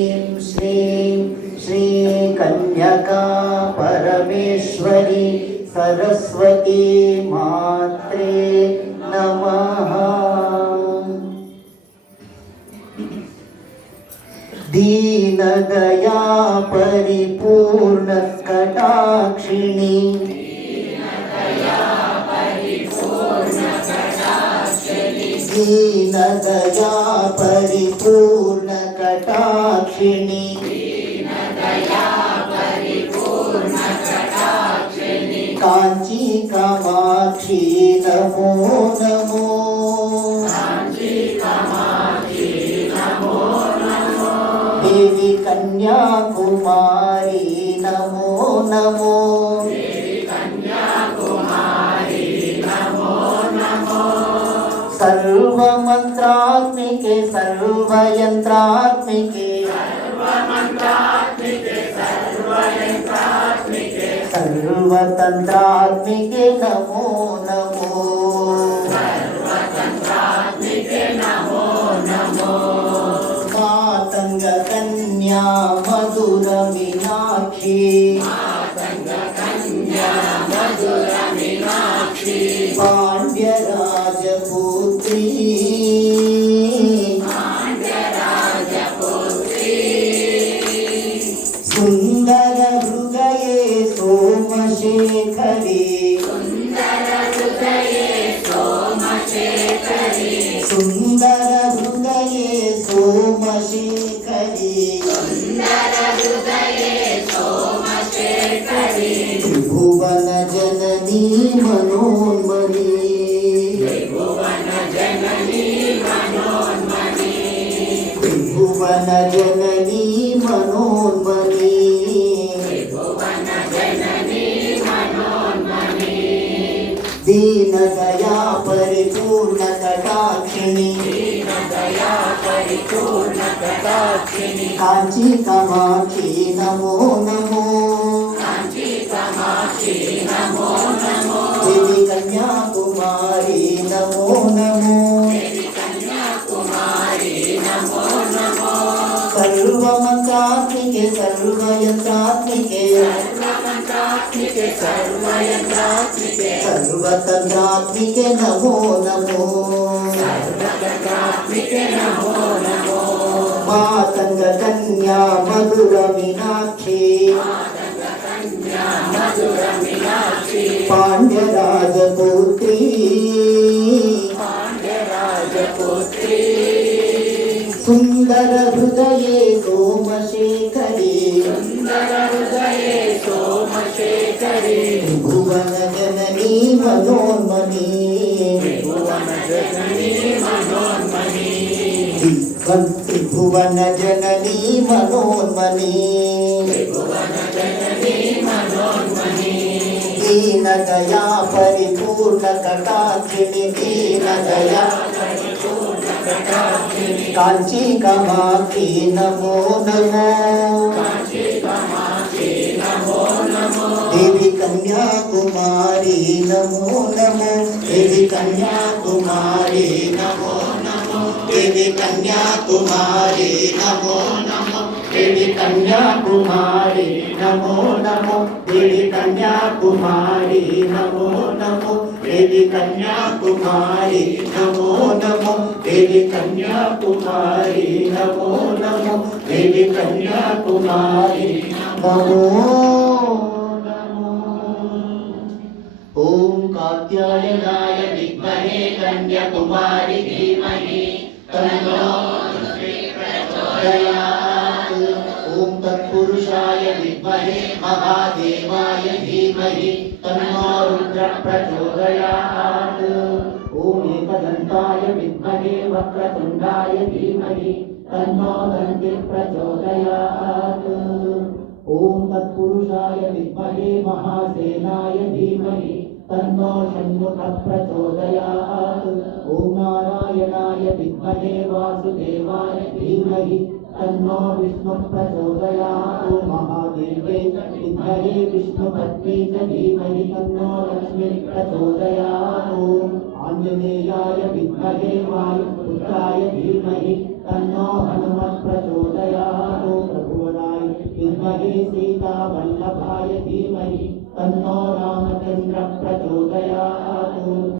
श्रीं श्री कन्यका परमेश्वरी सरस्वती मात्रे नमः। दीनदया परिपूर्ण कटाक्षिणी दीनदया परिपूर्ण कटाक्षिणी कांची कामाक्षी नमो नमो देवी कन्याकुमारी नमो नमो सर्वमंत्रात्मिके सर्वयंत्रात्मिके सर्वतंत्रात्मिके नमो नमो मातंग कन्या मधुर मीनाक्षी पांड्य राजपुत्री सुंदर हृदये सोमशेखरी सुंदर हृदये सोमशेखरी त्रिभुवन जननी मनोन्मनी त्रिभुवन जननी मनोन्मनी दीनदया परिपूर्ण कटाक्षिणी कांची कामाक्षी नमो नमो देवी कन्याकुमारी नमो नमो सर्वमंत्रात्मिके सर्वयंत्रात्मिके सर्वतंत्रात्मिके नमो नमो मातंग कन्या मधुर मीनाक्षी पांड्य राजपुत्री सुंदर हृदये सोमशेखरी भुवन जननी मनोन्मनी त्रिभुवन जननी मनोन्मनी दीनदया परिपूर्ण कटाक्षिणी दीनदया कांची कामाक्षी नमो नमो देवी कन्याकुमारी नमो नमो देवी कन्याकुमारी नमो नमो देवी कन्याकुमारी नमो नमो देवी कन्याकुमारी नमो नमो देवी कन्याकुमारी नमो नमो देवी कन्याकुमारी नमो नमो देवी कन्याकुमारी नमो नमो देवी कन्याकुमारी नमो नमो। ओम कात्यायनाय विद्महे कन्याकुमारी धीमहि तन्नो प्रचोदयात्। ओम तत्पुरुषाय विद्महे महादेवाय धीमहि तन्नो रुद्र प्रचोदयात्। ओम एकदन्ताय विद्महे वक्रतुण्डाय धीमहि तन्नो दन्ति प्रचोदयात्। ओम तत्पुरुषाय विद्महे महासेनाय धीमहि तन्नो षण्मुखः प्रचोदयात्। ओम नारायणाय विद्महे वासुदेवाय धीमहि तन्नो विष्णुः प्रचोदयात्। ओम महादेवे विद्महे विष्णुपत्नी च धीमहि तन्नो लक्ष्मीः प्रचोदयात्। ओम आञ्जनेयाय विद्महे वायुपुत्राय धीमहि तन्नो हनुमत् प्रचोदयात्। विद्महे सीतावल्लभाय धीमहि तन्नो